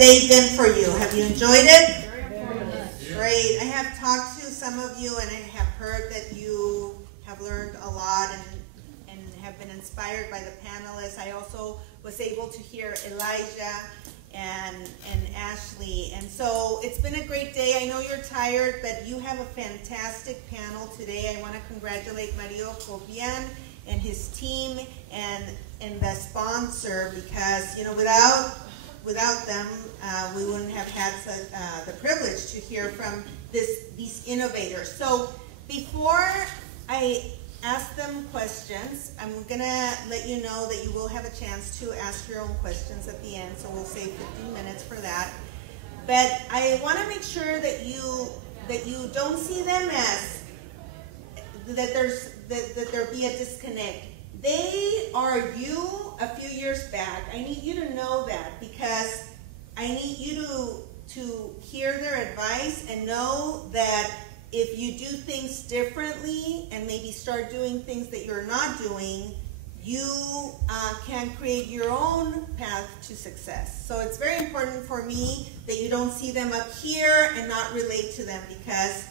day been for you? Have you enjoyed it? Great. I have talked to some of you, and I have heard that you have learned a lot and have been inspired by the panelists. I also was able to hear Elijah and Ashley. And so it's been a great day. I know you're tired, but you have a fantastic panel today. I want to congratulate Mario Cobian and his team and the sponsor, because without them, we wouldn't have had the privilege to hear from these innovators. So before I ask them questions, I'm going to let you know that you will have a chance to ask your own questions at the end, so we'll save 15 minutes for that. But I want to make sure that you don't see them as that there be a disconnect. They are you a few years back. I need you to know that, because I need you to hear their advice and know that if you do things differently and maybe start doing things that you're not doing, you can create your own path to success. So it's very important for me that you don't see them up here and not relate to them, because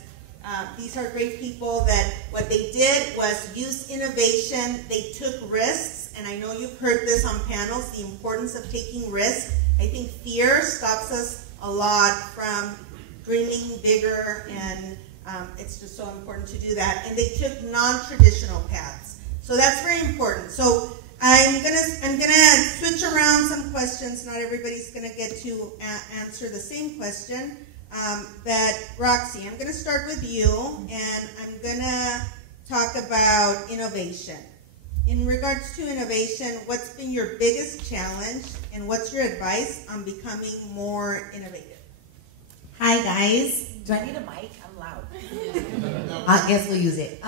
these are great people that what they did was use innovation. They took risks, and I know you've heard this on panels, the importance of taking risks. I think fear stops us a lot from dreaming bigger, and it's just so important to do that. And they took non-traditional paths. So that's very important. So I'm gonna switch around some questions. Not everybody's gonna get to answer the same question. But RaqC, I'm gonna start with you, and I'm gonna talk about innovation. In regards to innovation, what's been your biggest challenge, and what's your advice on becoming more innovative? Hi guys. Do I need a mic? I'm loud. I guess we'll use it.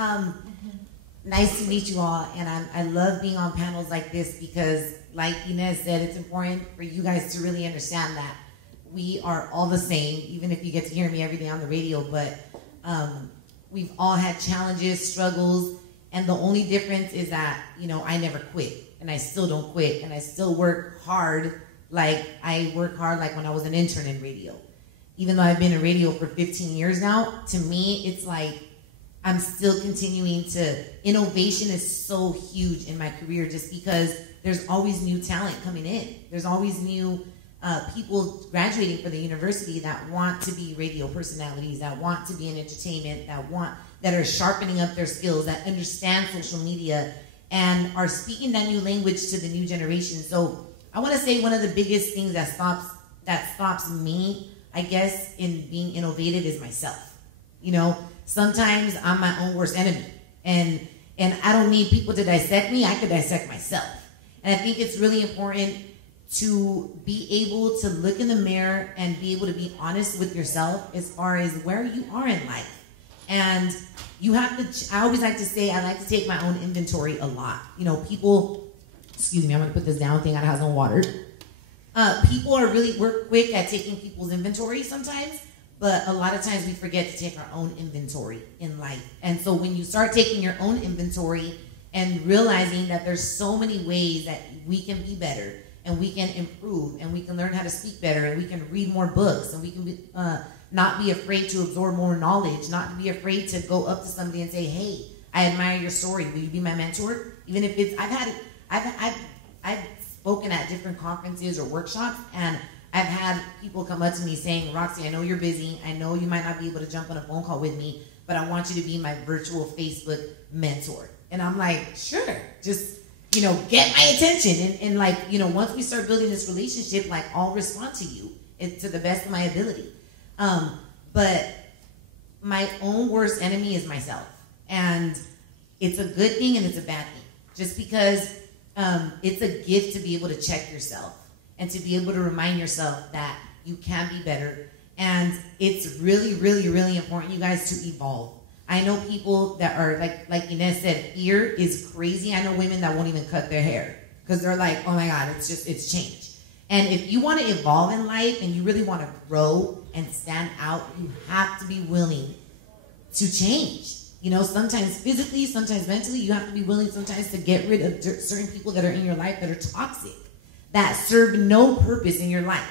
Nice to meet you all, and I love being on panels like this, because like Inez said, it's important for you guys to really understand that we are all the same, even if you get to hear me every day on the radio, but we've all had challenges, struggles, and the only difference is that, I never quit, and I still don't quit, and I still work hard. Like I work hard like when I was an intern in radio. Even though I've been in radio for 15 years now, to me, it's like I'm still continuing to, innovation is so huge in my career, just because there's always new talent coming in. There's always new people graduating for the university that want to be radio personalities, that want to be in entertainment, that are sharpening up their skills, that understand social media, and are speaking that new language to the new generation. So I want to say one of the biggest things that stops me, I guess, in being innovative is myself. Sometimes I'm my own worst enemy, and I don't need people to dissect me. I could dissect myself. And I think it's really important to be able to look in the mirror and be able to be honest with yourself as far as where you are in life. And you have to, I always like to say, I like to take my own inventory a lot. People, excuse me, I'm gonna put this down thing, I have no water. People we're quick at taking people's inventory sometimes, but a lot of times we forget to take our own inventory in life. And so when you start taking your own inventory and realizing that there's so many ways that we can be better, and we can improve, and we can learn how to speak better, and we can read more books, and we can not be afraid to absorb more knowledge, not to be afraid to go up to somebody and say, hey, I admire your story, will you be my mentor? Even if it's, I've spoken at different conferences or workshops, and I've had people come up to me saying, RaqC, I know you're busy, I know you might not be able to jump on a phone call with me, but I want you to be my virtual Facebook mentor. And I'm like, sure, just get my attention. And once we start building this relationship, I'll respond to you to the best of my ability. But my own worst enemy is myself. And it's a good thing and it's a bad thing. Just because it's a gift to be able to check yourself and to be able to remind yourself that you can be better. And it's really, really, really important, you guys, to evolve. I know people that are, like Inez said, fear is crazy. I know women that won't even cut their hair because they're like, oh my God, it's changed. And if you want to evolve in life and you really want to grow and stand out, you have to be willing to change. Sometimes physically, sometimes mentally, you have to be willing sometimes to get rid of certain people that are in your life that are toxic, that serve no purpose in your life.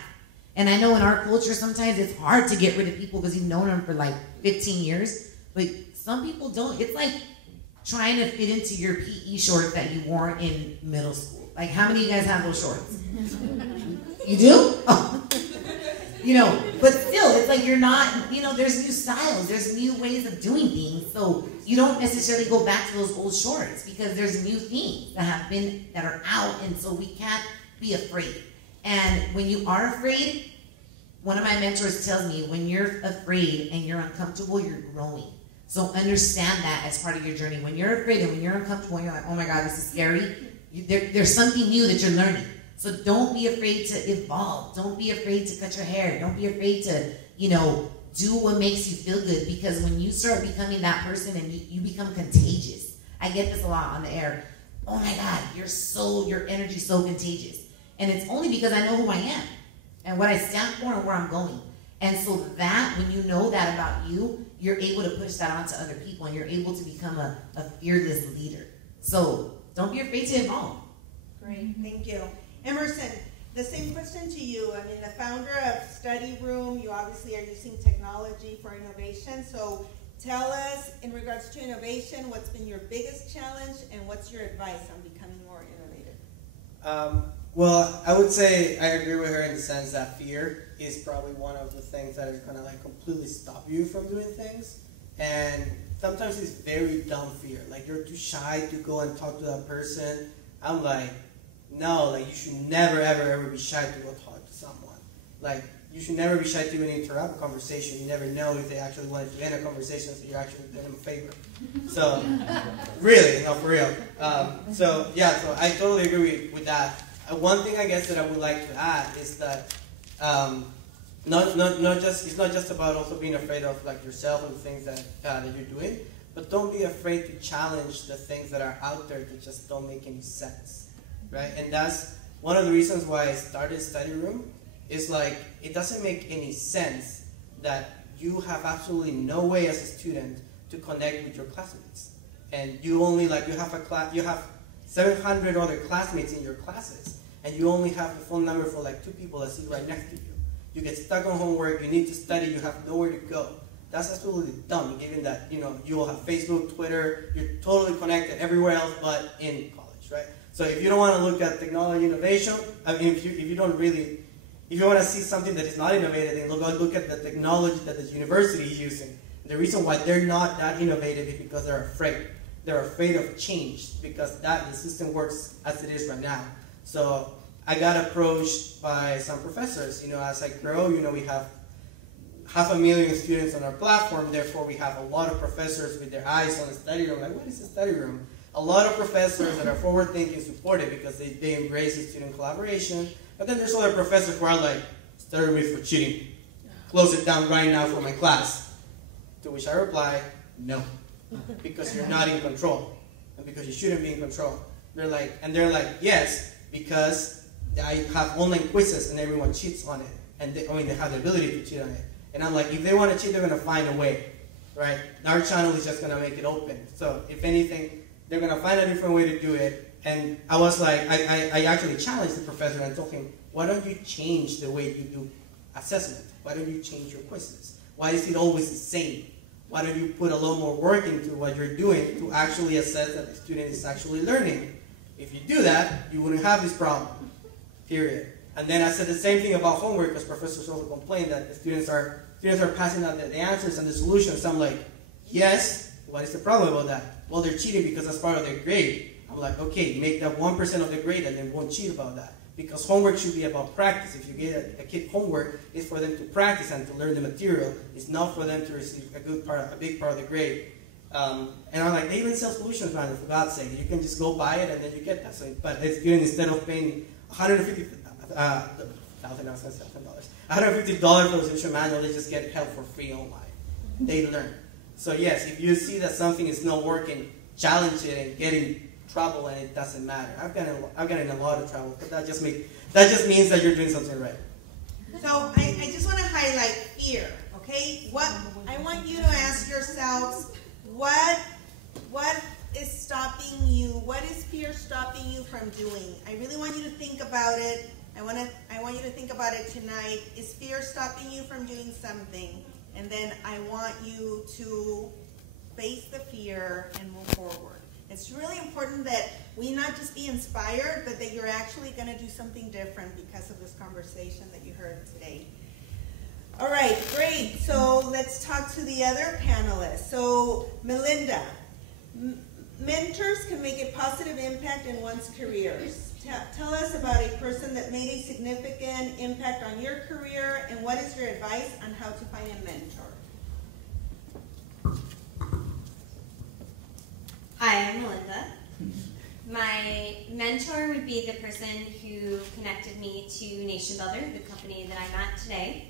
And I know in our culture, sometimes it's hard to get rid of people because you've known them for like 15 years. But some people don't. It's like trying to fit into your PE shorts that you wore in middle school. Like, how many of you guys have those shorts? You do? Oh. You know, but still, it's like you're not, you know, there's new styles, there's new ways of doing things. So you don't necessarily go back to those old shorts because there's new things that are out, and so we can't be afraid. And when you are afraid, one of my mentors tells me, when you're afraid and you're uncomfortable, you're growing. So understand that as part of your journey. When you're afraid and when you're uncomfortable and you're like, oh my God, this is scary, there's something new that you're learning. So don't be afraid to evolve. Don't be afraid to cut your hair. Don't be afraid to, you know, do what makes you feel good. Because when you start becoming that person and you become contagious. I get this a lot on the air. Oh my God, your energy's so contagious. And it's only because I know who I am and what I stand for and where I'm going. And so that, when you know that about you, you're able to push that onto other people and you're able to become a fearless leader. So don't be afraid to evolve. Great, thank you. Emerson, the same question to you. I mean, the founder of Study Room, you obviously are using technology for innovation. So tell us, in regards to innovation, what's been your biggest challenge and what's your advice on becoming more innovative? Well, I would say I agree with her in the sense that fear is probably one of the things that is going to like completely stop you from doing things. And sometimes it's very dumb fear. Like, you're too shy to go and talk to that person. I'm like, no, like, you should never, ever be shy to go talk to someone. Like, you should never be shy to even interrupt a conversation. You never know if they actually wanted to end a conversation, so you're actually doing them a favor. So, really, no, for real. So I totally agree with that. One thing I guess that I would like to add is that it's not just about also being afraid of like yourself and the things that you're doing, but don't be afraid to challenge the things that are out there that just don't make any sense. Right? And that's one of the reasons why I started Study Room. Is like, it doesn't make any sense that you have absolutely no way as a student to connect with your classmates, and you only you have 700 other classmates in your classes, and you only have the phone number for like 2 people that sit right next to you. You get stuck on homework, you need to study, you have nowhere to go. That's absolutely dumb, given that you will have Facebook, Twitter, you're totally connected everywhere else but in college, right? So if you don't want to look at technology innovation, I mean, if you want to see something that is not innovative, then look at the technology that the university is using. The reason why they're not that innovative is because they're afraid. They're afraid of change because the system works as it is right now. So I got approached by some professors. As I grow, we have 500,000 students on our platform. Therefore, we have a lot of professors with their eyes on the study room. Like, what is a study room? A lot of professors that are forward-thinking, supportive because they embrace the student collaboration. But then there's other professors who are like, study room is for cheating. Close it down right now for my class. To which I reply, no. Because you're not in control. And because you shouldn't be in control. They're like, yes, because I have online quizzes and everyone cheats on it. And they have the ability to cheat on it. And I'm like, if they want to cheat, they're going to find a way. Right? Our channel is just going to make it open. So if anything, they're going to find a different way to do it. And I was like, I actually challenged the professor and told him, why don't you change the way you do assessment? Why don't you change your quizzes? Why is it always the same? Why don't you put a lot more work into what you're doing to actually assess that the student is actually learning? If you do that, you wouldn't have this problem, period. And then I said the same thing about homework, because professors also complain that the students are passing out the answers and the solutions. So I'm like, yes, what is the problem about that? Well, they're cheating because that's part of their grade. I'm like, okay, make that 1% of the grade and then won't cheat about that. Because homework should be about practice. If you get a kid homework, it's for them to practice and to learn the material. It's not for them to receive a big part of the grade. And I'm like, they even sell solutions manuals, for God's sake. You can just go buy it and then you get that. So, but it's good, instead of paying $150 for the solution manual, they just get help for free online. They learn. So yes, if you see that something is not working, challenge it and get in trouble, and it doesn't matter. I've gotten in a lot of trouble, but that just means that you're doing something right. So I just want to highlight fear, okay? I want you to ask yourselves, what is stopping you? What is fear stopping you from doing? I really want you to think about it. I want you to think about it tonight. Is fear stopping you from doing something? And then I want you to face the fear and move forward. It's really important that we not just be inspired, but that you're actually going to do something different because of this conversation that you heard today. All right, great. So let's talk to the other panelists. So Melinda, mentors can make a positive impact in one's careers. Tell us about a person that made a significant impact on your career, and what is your advice on how to find a mentor? Hi, I'm Melinda. My mentor would be the person who connected me to Nation Builder, the company that I'm at today.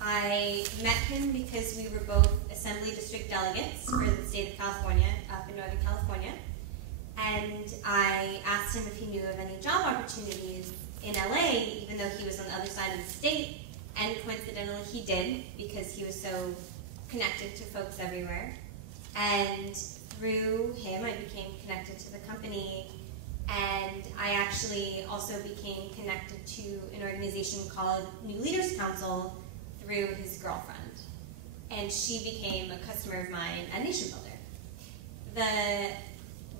I met him because we were both Assembly District delegates for the state of California, up in Northern California. And I asked him if he knew of any job opportunities in LA, even though he was on the other side of the state. And coincidentally, he did, because he was so connected to folks everywhere. And through him, I became connected to the company. And I actually also became connected to an organization called New Leaders Council through his girlfriend. And she became a customer of mine at Nation Builder. The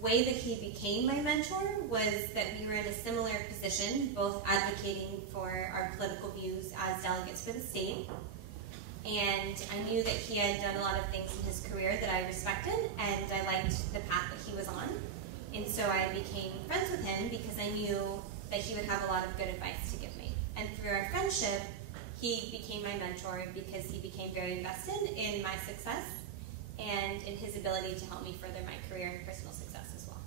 way that he became my mentor was that we were in a similar position, both advocating for our political views as delegates for the state. And I knew that he had done a lot of things in his career that I respected, and I liked the path that he was on. And so I became friends with him because I knew that he would have a lot of good advice to give me. And through our friendship, he became my mentor because he became very invested in my success and in his ability to help me further my career and personal success as well.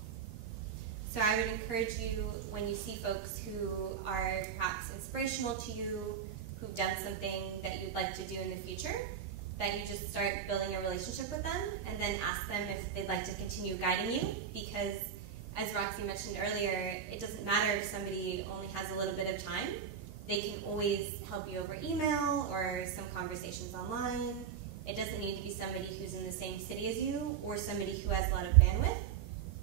So I would encourage you, when you see folks who are perhaps inspirational to you, who've done something that you'd like to do in the future, that you just start building a relationship with them and then ask them if they'd like to continue guiding you, because as RaqC mentioned earlier, it doesn't matter if somebody only has a little bit of time. They can always help you over email or some conversations online. It doesn't need to be somebody who's in the same city as you or somebody who has a lot of bandwidth,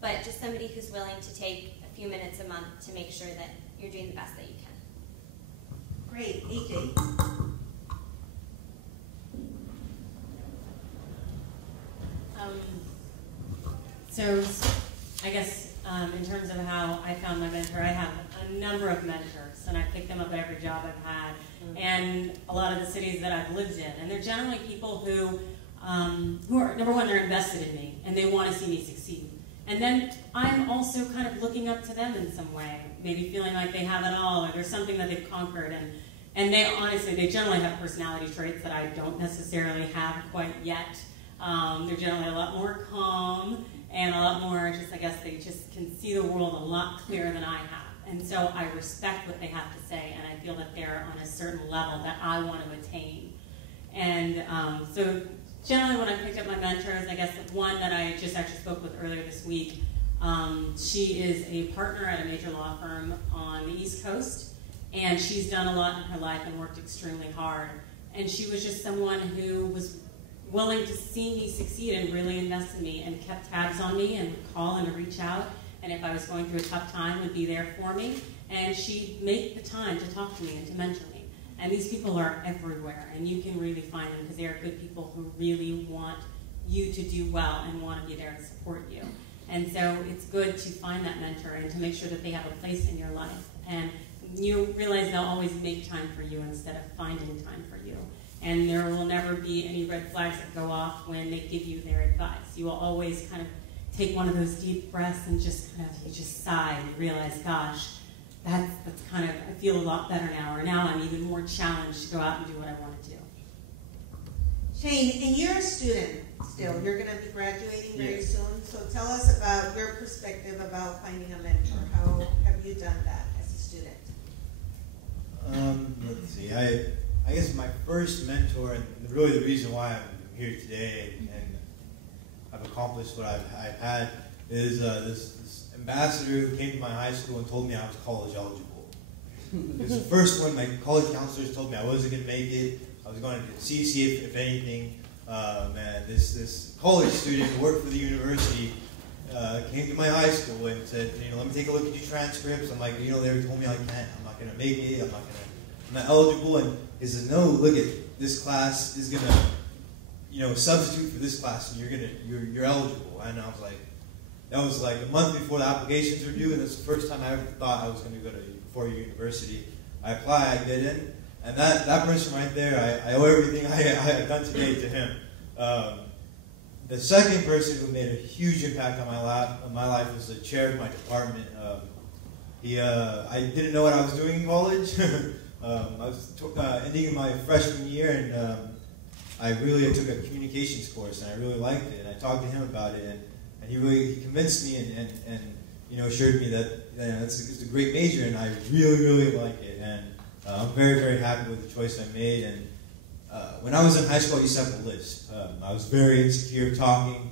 but just somebody who's willing to take a few minutes a month to make sure that you're doing the best that you can. Great. AJ? So I guess in terms of how I found my mentor, I have a number of mentors, and I pick them up at every job I've had, and a lot of the cities that I've lived in. And they're generally people who are, number one, they're invested in me, and they want to see me succeed. And then I'm also kind of looking up to them in some way, maybe feeling like they have it all, or there's something that they've conquered. And they honestly, they generally have personality traits that I don't necessarily have quite yet. They're generally a lot more calm, and a lot more just, I guess they just can see the world a lot clearer than I have. And so I respect what they have to say, and I feel that they're on a certain level that I want to attain. And so generally when I picked up my mentors, I guess the one that I just actually spoke with earlier this week, she is a partner at a major law firm on the East Coast, and she's done a lot in her life and worked extremely hard. And she was just someone who was willing to see me succeed and really invest in me and kept tabs on me and would call and to reach out. And if I was going through a tough time, would be there for me. And she'd make the time to talk to me and to mentor me. And these people are everywhere, and you can really find them because they are good people who really want you to do well and want to be there to support you. And so it's good to find that mentor and to make sure that they have a place in your life. And you realize they'll always make time for you instead of finding time for you. And there will never be any red flags that go off when they give you their advice. You will always kind of take one of those deep breaths and just kind of, you just sigh and realize, gosh, that's kind of, I feel a lot better now, or now I'm even more challenged to go out and do what I want to do. Shane, and you're a student still. You're going to be graduating very soon. So tell us about your perspective about finding a mentor. How have you done that as a student? Let's see. I guess my first mentor, and really the reason why I'm here today and I've accomplished what I've had, is this ambassador who came to my high school and told me I was college eligible. It was the first one. My college counselors told me I wasn't going to make it. I was going to see if anything. Man, this college student who worked for the university came to my high school and said, let me take a look at your transcripts. I'm like, they told me I can't, I'm not going to make it, I'm not eligible. And he said, no, look at this class is going to, substitute for this class, and you're eligible. And I was like, that was like a month before the applications were due, and that's the first time I ever thought I was going to go to four-year university. I applied, I get in, and that person right there, I owe everything I have done today to him. The second person who made a huge impact on my life was the chair of my department. I didn't know what I was doing in college. I was ending my freshman year, and I took a communications course, and I really liked it. And I talked to him about it, and he really convinced me and assured me that it's a great major, and I really, really like it. And I'm very, very happy with the choice I made. And when I was in high school, I used to have a lisp. I was very insecure talking,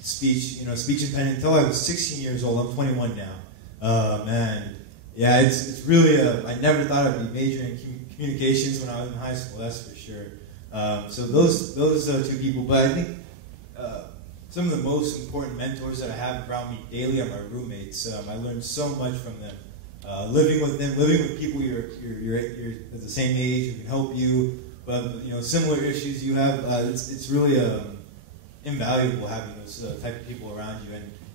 speech impediment until I was 16 years old. I'm 21 now. And yeah, it's really, I never thought I'd be majoring in communications when I was in high school, that's for sure. So those two people, but I think some of the most important mentors that I have around me daily are my roommates. I learned so much from them. Living with them, living with people you're at the same age who can help you, but similar issues you have. It's really invaluable having those type of people around you,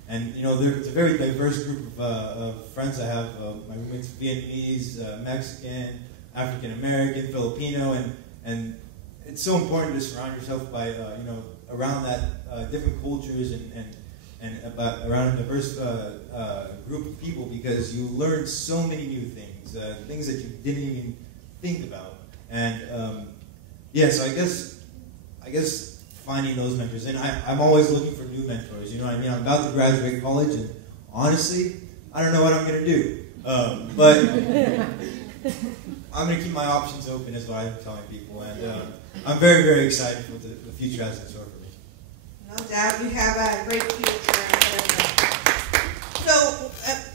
and it's a very diverse group of friends I have. My roommates, Vietnamese, Mexican, African American, Filipino, and it's so important to surround yourself by around that different cultures and around a diverse group of people, because you learn so many new things, things that you didn't even think about. And so I guess finding those mentors, and I'm always looking for new mentors. You know what I mean? I'm about to graduate college, and honestly, I don't know what I'm going to do, but I'm going to keep my options open, is what I'm telling people, and I'm very, very excited for what the future has in store for me. No doubt you have a great future ahead of you. So,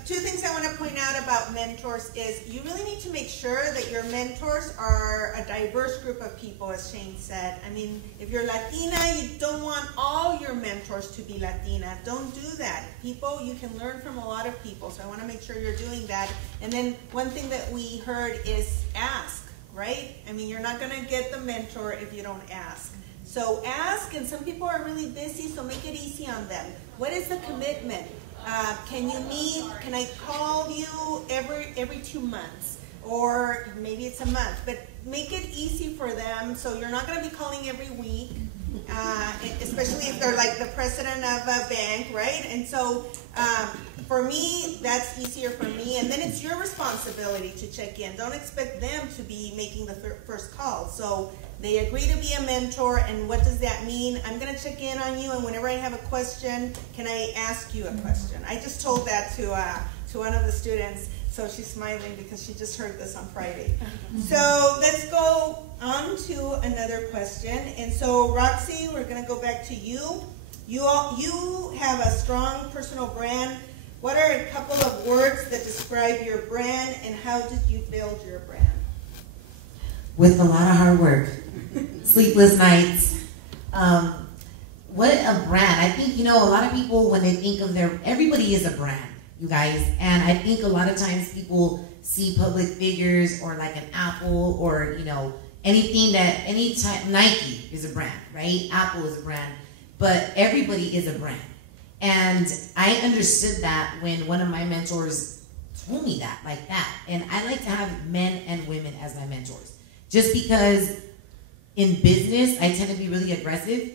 two things I want to point out about mentors is you really need to make sure that your mentors are a diverse group of people, as Shane said. I mean, if you're Latina, you don't want all your mentors to be Latina. Don't do that. You can learn from a lot of people, so I want to make sure you're doing that. And then one thing that we heard is ask, right? I mean, you're not going to get the mentor if you don't ask. So ask, and some people are really busy, so make it easy on them. What is the commitment? Can you meet? Can I call you every 2 months? Or maybe it's a month. But make it easy for them, so you're not going to be calling every week, especially if they're like the president of a bank, right? And so for me, that's easier for me. And then it's your responsibility to check in. Don't expect them to be making the first call. So they agree to be a mentor, and what does that mean? I'm going to check in on you, and whenever I have a question, can I ask you a question? I just told that to one of the students, so she's smiling because she just heard this on Friday. So let's go on to another question. And so RaqC, we're going to go back to you. You have a strong personal brand. What are a couple of words that describe your brand, and how did you build your brand? With a lot of hard work, sleepless nights. What a brand. I think, a lot of people, when they think of everybody is a brand, you guys. And I think a lot of times people see public figures or like an Apple or, anything Nike is a brand, right? Apple is a brand, but everybody is a brand. And I understood that when one of my mentors told me that, like that. And I like to have men and women as my mentors. Just because in business, I tend to be really aggressive,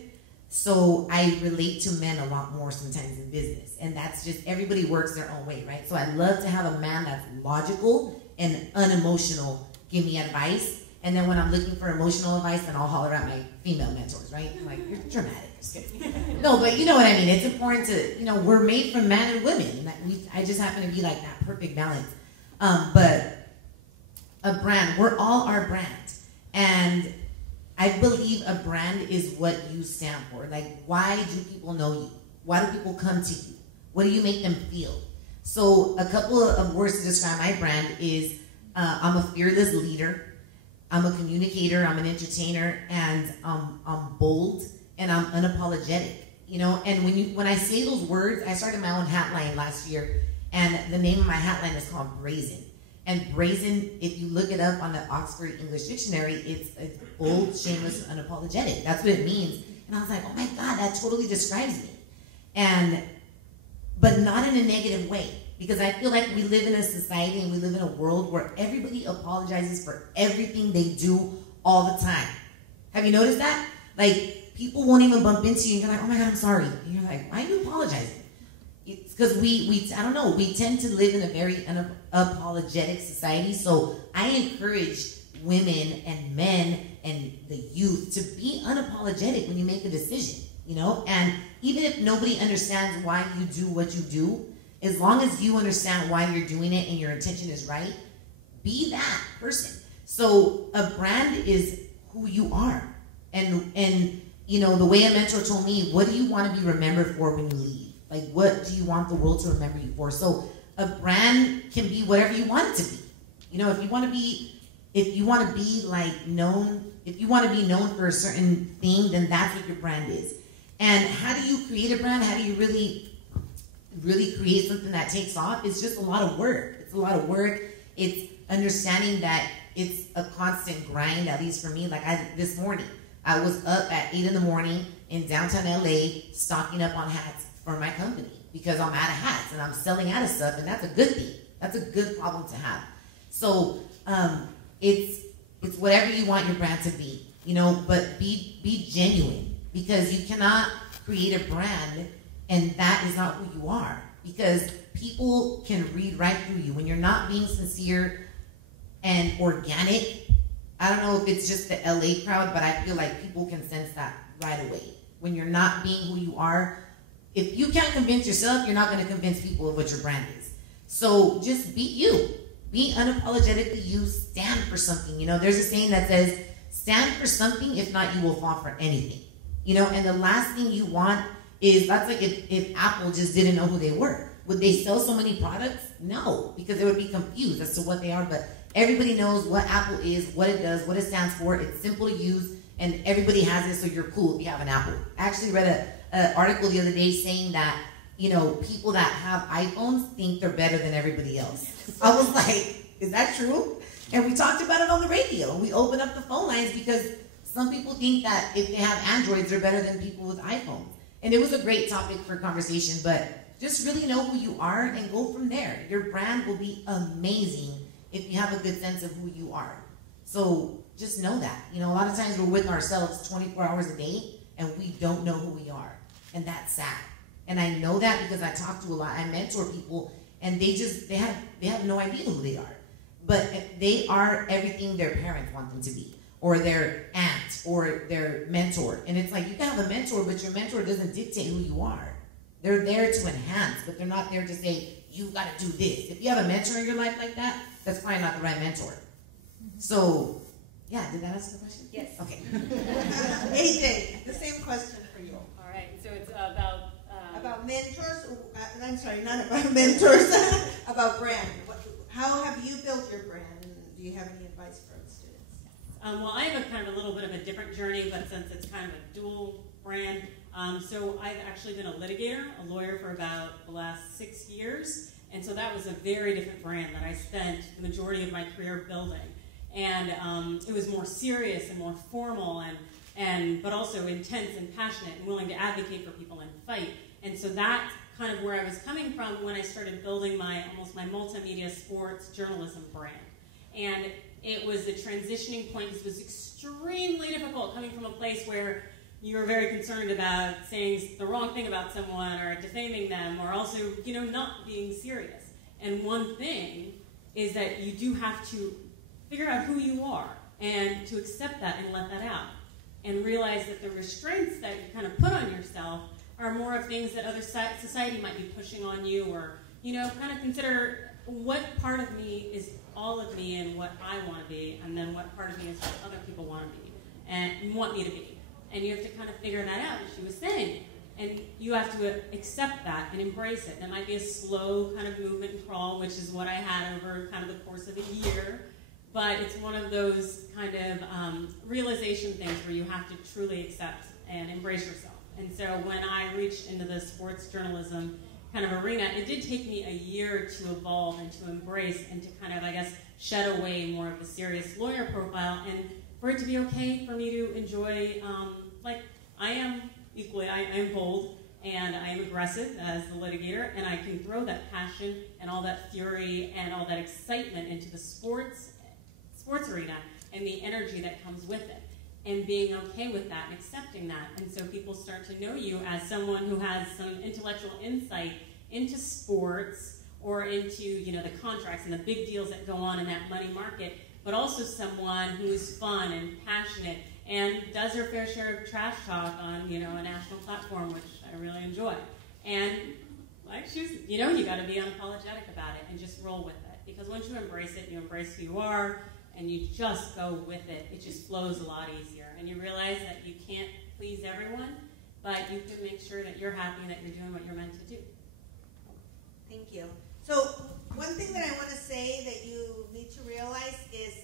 so I relate to men a lot more sometimes in business. And that's just, everybody works their own way, right? So I love to have a man that's logical and unemotional give me advice. And then when I'm looking for emotional advice, then I'll holler at my female mentors, right? I'm like, you're dramatic. Just kidding. No, but you know what I mean. It's important to, we're made from men and women. I just happen to be like that perfect balance. But a brand, we're all our brand. And I believe a brand is what you stand for. Like, why do people know you? Why do people come to you? What do you make them feel? So a couple of words to describe my brand is I'm a fearless leader. I'm a communicator. I'm an entertainer. And I'm bold. And I'm unapologetic. you know. And when I say those words, I started my own hat line last year, and the name of my hat line is called Brazen. And brazen, if you look it up on the Oxford English Dictionary, it's bold, shameless, unapologetic. That's what it means. And I was like, oh my God, that totally describes me. But not in a negative way. Because I feel like we live in a society and we live in a world where everybody apologizes for everything they do all the time. Have you noticed that? Like, people won't even bump into you and you're like, oh my God, I'm sorry. And you're like, why are you apologizing? It's because I don't know, we tend to live in a very unapologetic society. So I encourage women and men and the youth to be unapologetic when you make a decision, you know? And even if nobody understands why you do what you do, as long as you understand why you're doing it and your intention is right, be that person. So a brand is who you are. And you know, the way a mentor told me, what do you want to be remembered for when you leave? Like, what do you want the world to remember you for? So a brand can be whatever you want it to be. You know, if you want to be like known, if you want to be known for a certain thing, then that's what your brand is. And how do you create a brand? How do you really create something that takes off? It's just a lot of work. It's a lot of work. It's understanding that it's a constant grind, at least for me. Like this morning, I was up at 8 in the morning in downtown LA stocking up on hats for my company because I'm out of hats and I'm selling out of stuff, and that's a good thing. That's a good problem to have. So it's whatever you want your brand to be, you know, but be genuine, because you cannot create a brand and that is not who you are, because people can read right through you. When you're not being sincere and organic, I don't know if it's just the LA crowd, but I feel like people can sense that right away. When you're not being who you are, if you can't convince yourself, you're not going to convince people of what your brand is. So just be you. Be unapologetically you. Stand for something. You know, there's a saying that says, stand for something, if not, you will fall for anything. You know, and the last thing you want is, that's like if Apple just didn't know who they were. Would they sell so many products? No, because they would be confused as to what they are. But everybody knows what Apple is, what it does, what it stands for. It's simple to use, and everybody has it, so you're cool if you have an Apple. I actually read an article the other day saying that, you know, people that have iPhones think they're better than everybody else. I was like, is that true? And we talked about it on the radio. We opened up the phone lines because some people think that if they have Androids, they're better than people with iPhones. And it was a great topic for conversation, but just really know who you are and go from there. Your brand will be amazing if you have a good sense of who you are. So just know that. You know, a lot of times we're with ourselves 24 hours a day and we don't know who we are. And that's sad. And I know that because I talk to a lot, I mentor people, and they have no idea who they are. But they are everything their parents want them to be, or their aunt, or their mentor. And it's like, you can have a mentor, but your mentor doesn't dictate who you are. They're there to enhance, but they're not there to say, you gotta do this. If you have a mentor in your life like that, that's probably not the right mentor. So, yeah, did that answer the question? Yes. Okay. AJ, the same question for you. All right, so it's about mentors. I'm sorry, not about mentors. About brand. How have you built your brand? And do you have any advice for students? Well, I have a kind of a little bit of a different journey, but since it's kind of a dual brand, so I've actually been a litigator, a lawyer for about the last 6 years, and so that was a very different brand that I spent the majority of my career building. And it was more serious and more formal, and but also intense and passionate and willing to advocate for people and fight. And so that's kind of where I was coming from when I started building my multimedia sports journalism brand. And it was a transitioning point. This was extremely difficult, coming from a place where you were very concerned about saying the wrong thing about someone or defaming them, or also, you know, not being serious. And one thing is that you do have to figure out who you are and to accept that and let that out. And realize that the restraints that you kind of put on yourself are more of things that other society might be pushing on you, or, you know, kind of consider what part of me is all of me and what I want to be, and then what part of me is what other people want to be and want me to be. And you have to kind of figure that out, as she was saying. And you have to accept that and embrace it. And it might be a slow kind of movement and crawl, which is what I had over kind of the course of a year. But it's one of those kind of realization things where you have to truly accept and embrace yourself And so when I reached into the sports journalism kind of arena, it did take me a year to evolve and to embrace and to kind of, I guess, shed away more of the serious lawyer profile, and for it to be okay for me to enjoy, like, I am equally, I am bold, and I am aggressive as the litigator, and I can throw that passion and all that fury and all that excitement into the sports arena and the energy that comes with it, and being okay with that and accepting that. And so people start to know you as someone who has some intellectual insight into sports or into, you know, the contracts and the big deals that go on in that money market, but also someone who is fun and passionate and does her fair share of trash talk on, you know, a national platform, which I really enjoy. And like she's, you know, you got to be unapologetic about it and just roll with it, because once you embrace it, you embrace who you are, and you just go with it. It just flows a lot easier, and you realize that you can't please everyone, but you can make sure that you're happy and that you're doing what you're meant to do. Thank you. So one thing that I want to say that you need to realize is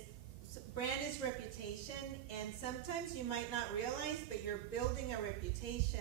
brand is reputation, and sometimes you might not realize, but you're building a reputation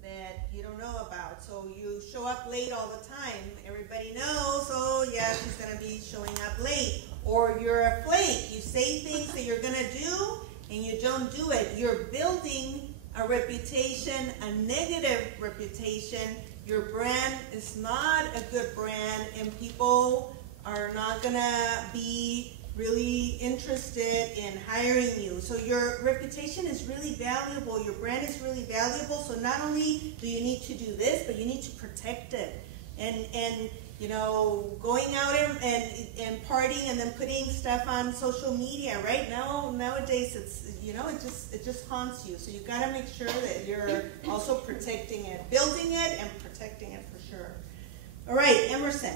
that you don't know about. So you show up late all the time. Everybody knows, oh yeah, she's going to be showing up late. Or you're a flake. You say things that you're going to do, and you don't do it. You're building a reputation, a negative reputation. Your brand is not a good brand, and people are not going to be really interested in hiring you. So your reputation is really valuable. Your brand is really valuable. So not only do you need to do this, but you need to protect it. And you know, going out and partying and then putting stuff on social media, right? Nowadays it's, you know, it just haunts you. So you got to make sure that you're also protecting it, building it and protecting it for sure. All right, Emerson.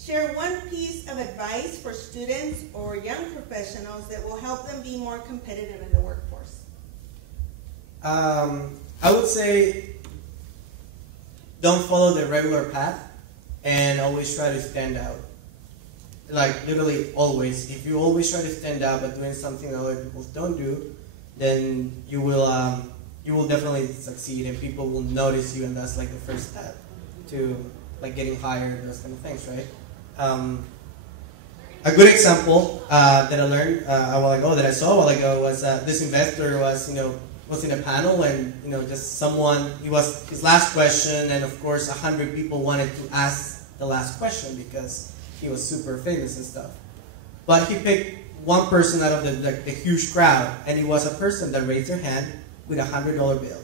Share one piece of advice for students or young professionals that will help them be more competitive in the workforce. I would say don't follow the regular path and always try to stand out. Like literally always. If you always try to stand out by doing something that other people don't do, then you will definitely succeed and people will notice you, and that's like the first step to like getting hired, those kind of things, right? A good example that I learned a while ago, that I saw a while ago, was this investor was in a panel, and just someone, it was his last question, and of course 100 people wanted to ask the last question because he was super famous and stuff. But he picked one person out of the huge crowd, and it was a person that raised their hand with $100 bill.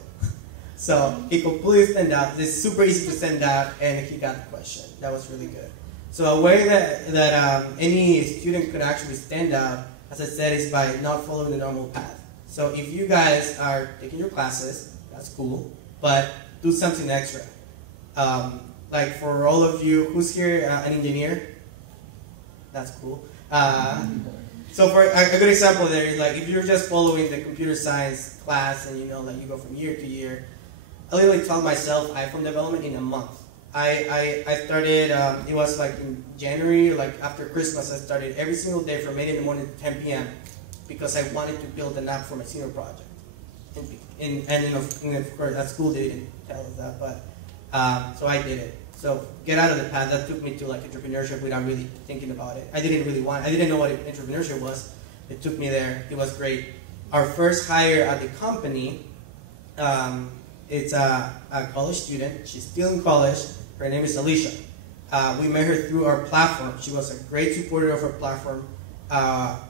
So he completely stand out. It's super easy to stand out, and he got the question. That was really good. So a way that any student could actually stand out, as I said, is by not following the normal path. So if you guys are taking your classes, that's cool, but do something extra. Like for all of you, who's here an engineer? That's cool. So for a good example there is, like, if you're just following the computer science class and like you go from year to year, I literally taught myself iPhone development in a month. I started, it was like in January, like after Christmas, I started every single day from 8 in the morning to 10 p.m. because I wanted to build an app for my senior project. And of course at school they didn't tell us that, but so I did it. So get out of the path. That took me to like entrepreneurship without really thinking about it. I didn't know what entrepreneurship was. It took me there. It was great. Our first hire at the company, it's a college student. She's still in college. Her name is Alicia. We met her through our platform. She was a great supporter of our platform.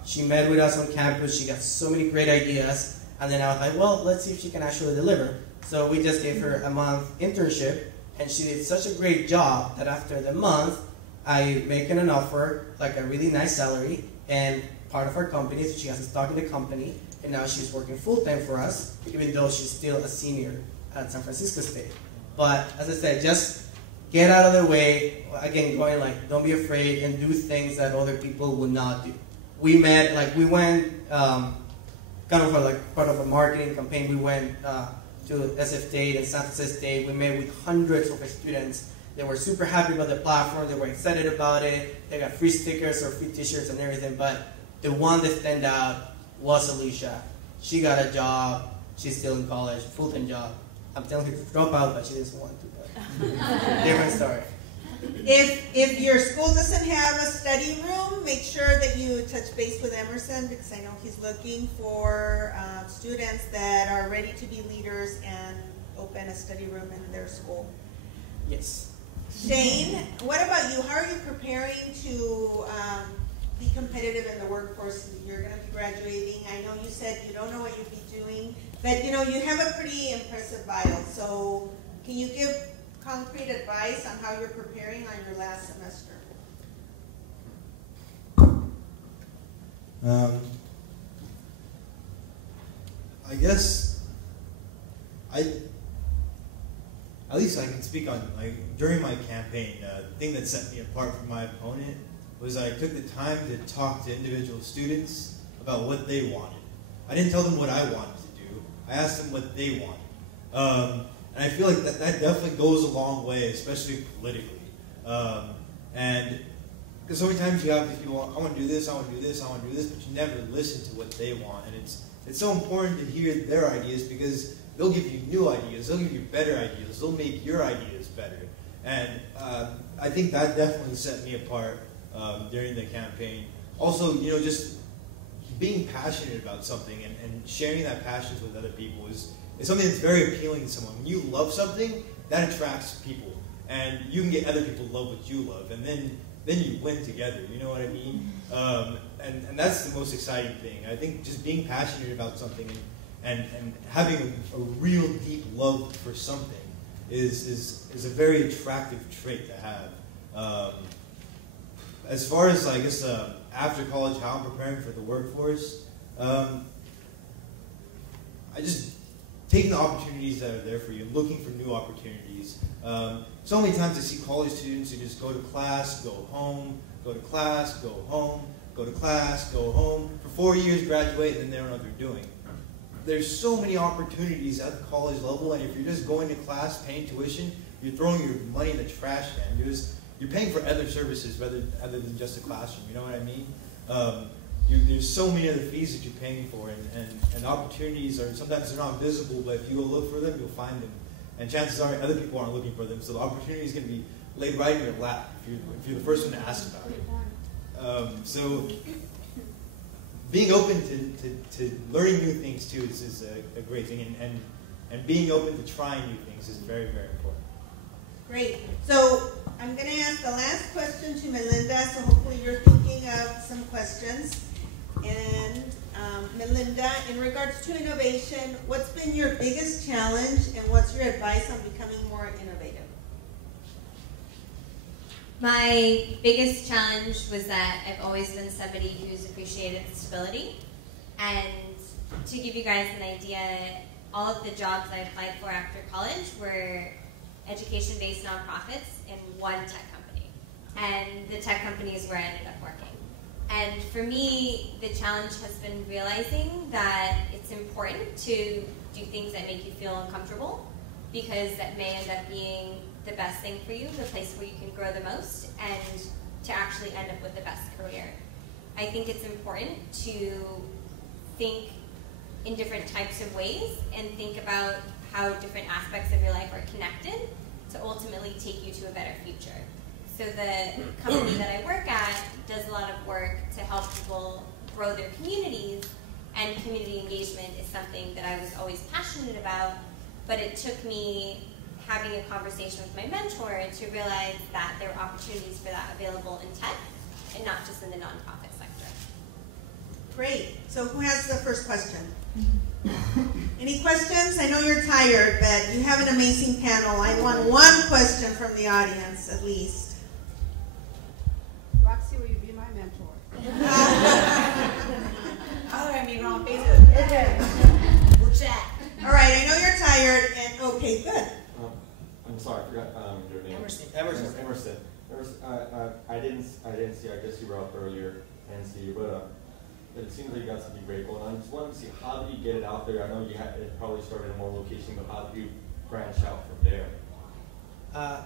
She met with us on campus. She got so many great ideas. And then I was like, well, let's see if she can actually deliver. So we just gave her a month internship. And she did such a great job that after the month, I make her an offer, like a really nice salary, and part of our company. So she has a stock in the company. And now she's working full-time for us, even though she's still a senior at San Francisco State. But as I said, just get out of the way. Again, going like, don't be afraid and do things that other people would not do. We met, like we went, kind of like part of a marketing campaign. We went to SF State and San Francisco State. We met with hundreds of students. They were super happy about the platform. They were excited about it. They got free stickers or free t-shirts and everything. But the one that stand out was Alicia. She got a job. She's still in college, full-time job. I'm telling her to drop out, but she doesn't want to. But different story. If your school doesn't have a study room, make sure that you touch base with Emerson, because I know he's looking for students that are ready to be leaders and open a study room in their school. Yes. Shane, what about you? How are you preparing to be competitive in the workforce? You're going to be graduating. I know you said you don't know what you'll be doing, but you know you have a pretty impressive bio. So can you give concrete advice on how you're preparing on your last semester? I guess at least I can speak on, like, during my campaign, the thing that set me apart from my opponent was I took the time to talk to individual students about what they wanted. I didn't tell them what I wanted to do. I asked them what they wanted. And I feel like that definitely goes a long way, especially politically. And because so many times you have these people, I want to do this, I want to do this, I want to do this, but you never listen to what they want. And it's so important to hear their ideas, because they'll give you new ideas, they'll give you better ideas, they'll make your ideas better. And I think that definitely set me apart during the campaign. Also, you know, just being passionate about something and sharing that passion with other people is something that's very appealing to someone. When you love something, that attracts people. And you can get other people to love what you love, and then you win together, you know what I mean? And that's the most exciting thing. I think just being passionate about something and having a real deep love for something is a very attractive trait to have. As far as, I guess, after college, how I'm preparing for the workforce, I just taking the opportunities that are there for you, looking for new opportunities. So many times I see college students who just go to class, go home, go to class, go home, go to class, go home, for 4 years, graduate, and then they don't know what they're doing. There's so many opportunities at the college level, and if you're just going to class, paying tuition, you're throwing your money in the trash can. You're paying for other services other than just a classroom, you know what I mean? There's so many other fees that you're paying for, and opportunities are, sometimes they're not visible, but if you go look for them, you'll find them. And chances are other people aren't looking for them, so the opportunity is going to be laid right in your lap if you're the first one to ask about it. So being open to learning new things too is a great thing, and being open to trying new things is very, very important. Great. So I'm going to ask the last question to Melinda, so hopefully you're thinking of some questions. And Melinda, in regards to innovation, what's been your biggest challenge, and what's your advice on becoming more innovative? My biggest challenge was that I've always been somebody who's appreciated stability. And to give you guys an idea, all of the jobs I applied for after college were education-based nonprofits in one tech company. And the tech company is where I ended up working. And for me, the challenge has been realizing that it's important to do things that make you feel uncomfortable, because that may end up being the best thing for you, the place where you can grow the most, and to actually end up with the best career. I think it's important to think in different types of ways and think about how different aspects of your life are connected to ultimately take you to a better future. So the company that I work at does a lot of work to help people grow their communities, and community engagement is something that I was always passionate about, but it took me having a conversation with my mentor to realize that there are opportunities for that available in tech and not just in the nonprofit sector. Great. So who has the first question? Any questions? I know you're tired, but you have an amazing panel. I want one question from the audience, at least. RaqC, will you be my mentor? Holler at me on Facebook. Okay. We'll chat. All right, I know you're tired, and okay, good. I'm sorry, I forgot your name. Emerson. Emerson. I didn't see. I guess you were up earlier and see, but it seems like you got something great going on. I just wanted to see, how do you get it out there? I know it probably started in one location, but how do you branch out from there?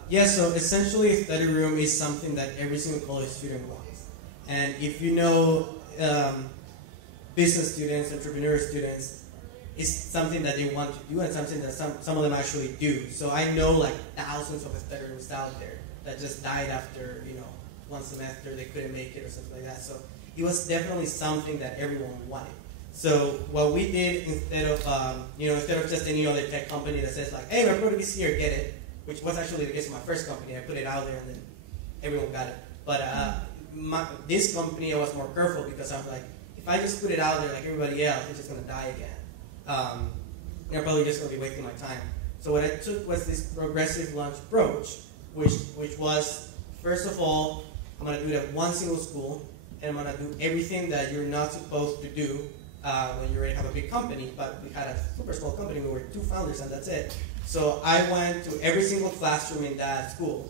Yeah, so essentially a study room is something that every single college student wants. And if you know business students, entrepreneur students, is something that they want to do and something that some of them actually do. So I know like thousands of aesthetics out there that just died after, you know, one semester, they couldn't make it or something like that. So it was definitely something that everyone wanted. So what we did, instead of just any other tech company that says like, hey, my product is here, get it, which was actually the case of my first company. I put it out there and then everyone got it. But this company, I was more careful because I was like, if I just put it out there like everybody else, it's just going to die again. They're probably just going to be wasting my time. So what I took was this progressive launch approach, which was, first of all, I'm going to do it at one single school, and I'm going to do everything that you're not supposed to do when you already have a big company. But we had a super small company. We were 2 founders, and that's it. So I went to every single classroom in that school,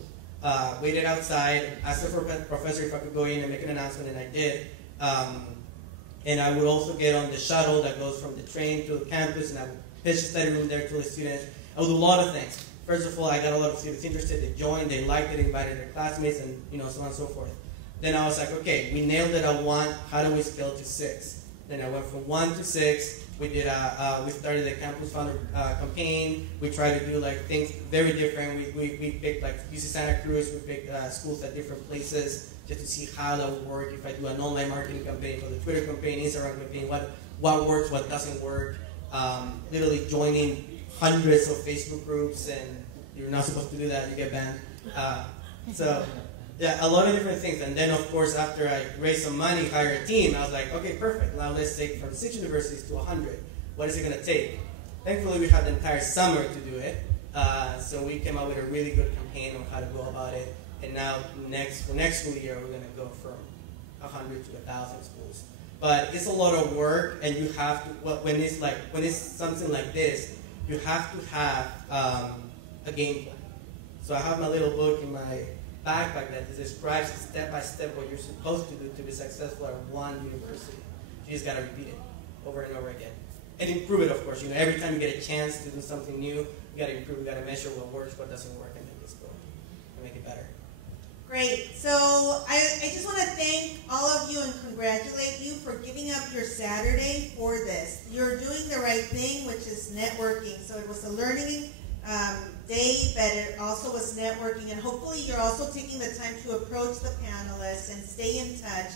waited outside, asked the professor if I could go in and make an announcement, and I did. And I would also get on the shuttle that goes from the train to the campus, and I would pitch the study room there to the students. I would do a lot of things. First of all, I got a lot of students interested. They joined, they liked it, invited their classmates, and so on and so forth. Then I was like, okay, we nailed it at 1. How do we scale to 6? Then I went from 1 to 6. We did we started the campus founder campaign. We tried to do like things very different. We picked like UC Santa Cruz. We picked schools at different places just to see how that would work. If I do an online marketing campaign, for the Twitter campaign, Instagram campaign, what works, what doesn't work. Literally joining hundreds of Facebook groups, and you're not supposed to do that. You get banned. So yeah, a lot of different things. And then, of course, after I raised some money, hired a team, I was like, okay, perfect. Now let's take from 6 universities to 100. What is it going to take? Thankfully, we had the entire summer to do it. So we came up with a really good campaign on how to go about it. And now, for next school year, we're going to go from 100 to 1,000 schools. But it's a lot of work, and you have to, when it's something like this, you have to have a game plan. So I have my little book in my backpack that describes step by step what you're supposed to do to be successful at one university. You just gotta repeat it over and over again. And improve it, of course. Every time you get a chance to do something new, you gotta improve, you gotta measure what works, what doesn't work, and then just go and make it better. Great. So I just want to thank all of you and congratulate you for giving up your Saturday for this. You're doing the right thing, which is networking. So it was a learning day, but it also was networking, and hopefully you're also taking the time to approach the panelists and stay in touch.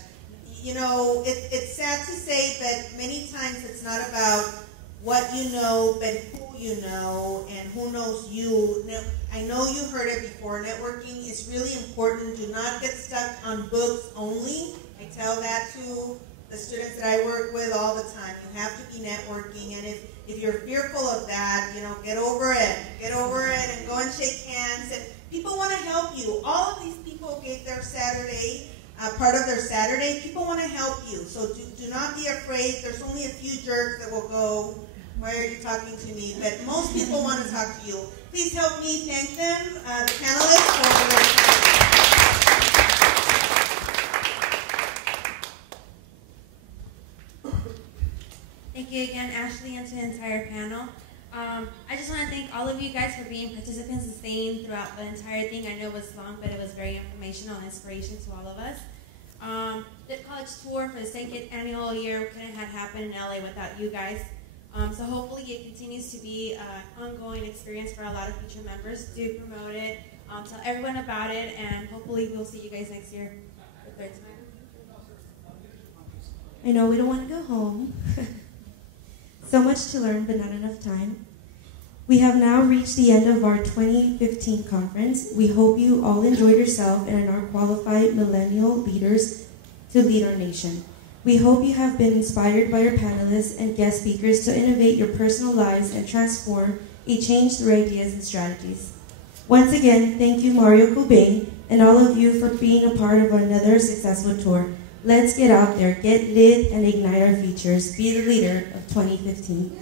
It's sad to say, but many times it's not about what you know, but who you know and who knows you. Now, I know you heard it before. Networking is really important. Do not get stuck on books only. I tell that to the students that I work with all the time. You have to be networking, and if you're fearful of that, get over it. Get over it and go and shake hands. And people want to help you. All of these people gave their Saturday, part of their Saturday. People want to help you. So do not be afraid. There's only a few jerks that will go, why are you talking to me? But most people want to talk to you. Please help me thank them, the panelists, for their time. Thank you again, Ashley, and to the entire panel. I just want to thank all of you guys for being participants and staying throughout the entire thing. I know it was long, but it was very informational and inspiration to all of us. The college tour for the second annual year couldn't have happened in LA without you guys. So hopefully it continues to be an ongoing experience for a lot of future members. Do promote it, tell everyone about it, and hopefully we'll see you guys next year for the third time. I know we don't want to go home. So much to learn, but not enough time. We have now reached the end of our 2015 conference. We hope you all enjoyed yourself and are qualified millennial leaders to lead our nation. We hope you have been inspired by our panelists and guest speakers to innovate your personal lives and transform a change through ideas and strategies. Once again, thank you, Mario Cobain, and all of you for being a part of another successful tour. Let's get out there, get lit, and ignite our futures. Be the leader of 2015.